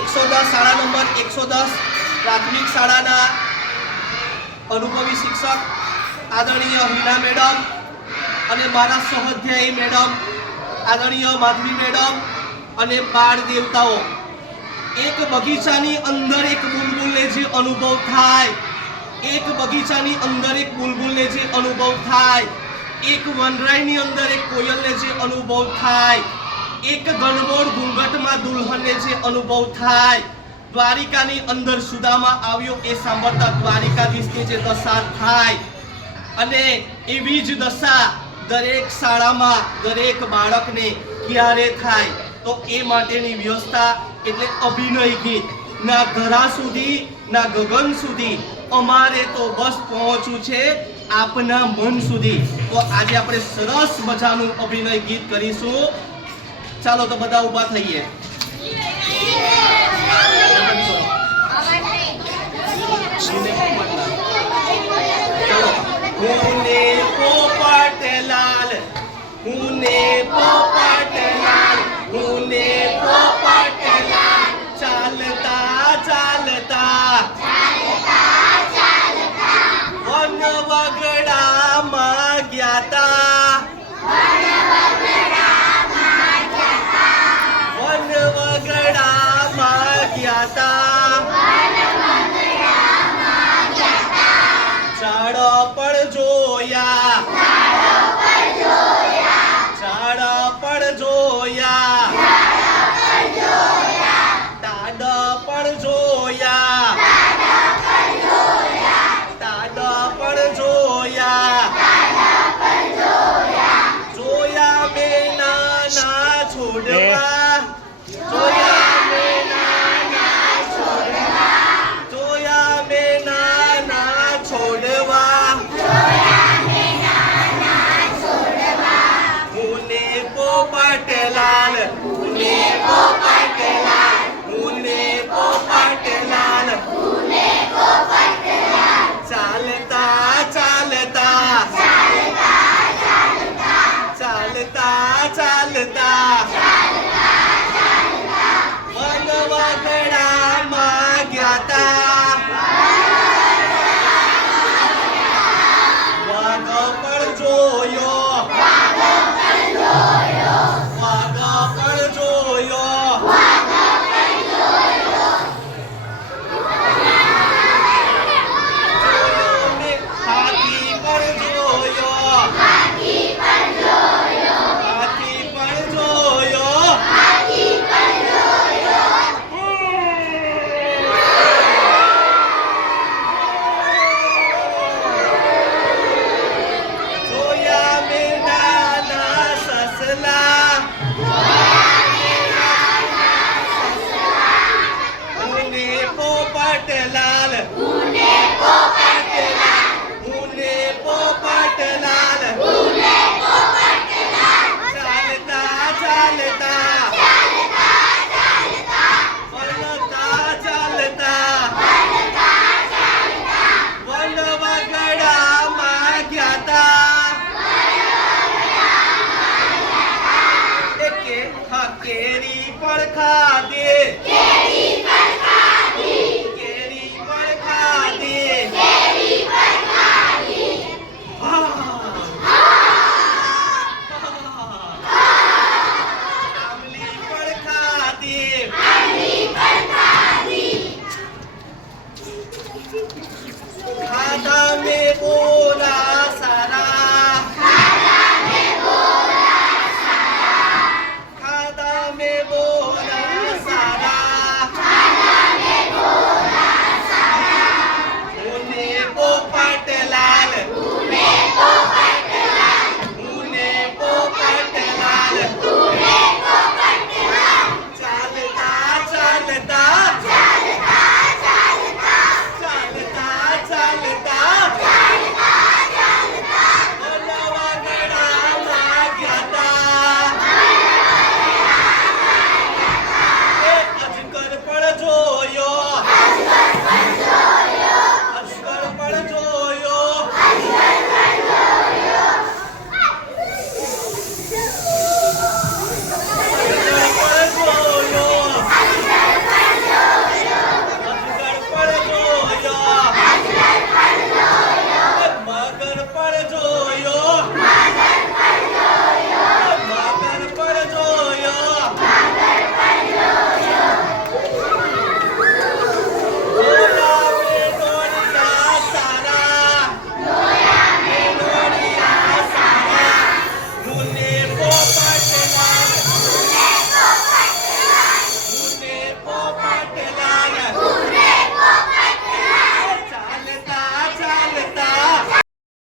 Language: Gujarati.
110 શાળા નંબર 110 પ્રાથમિક શાળાના અનુભવી શિક્ષક આદરણીય હિના મેડમ અને મારા સહાધ્યાયી મેડમ આદરણીય માધવી મેડમ અને બાળ દેવતાઓ, એક બગીચાની અંદર એક બુલબુલને જે અનુભવ થાય, એક બગીચાની અંદર એક બુલબુલને જે અનુભવ થાય, એક વનરાયની અંદર એક કોયલને જે અનુભવ થાય, એક ગણગોળ ઘૂંઘટમાં દુલ્હનને જે અનુભવ થાય, દ્વારિકાની અંદર સુદામા આવ્યો એ સાંભળતા દ્વારિકાધીશની જે દશા થાય, અને એવી જ દશા દરેક શાળામાં દરેક બાળકને ક્યારે થાય, તો એ માટેની વ્યવસ્થા એટલે અભિનય ગીત ના ઘરા સુધી ના ગગન સુધી અમારે તો બસ પહોંચવું છે આપના મન સુધી. તો આજે આપણે સરસ મજાનું અભિનય ગીત કરીશું. ચાલો તો બધા ઊભા થઈએ.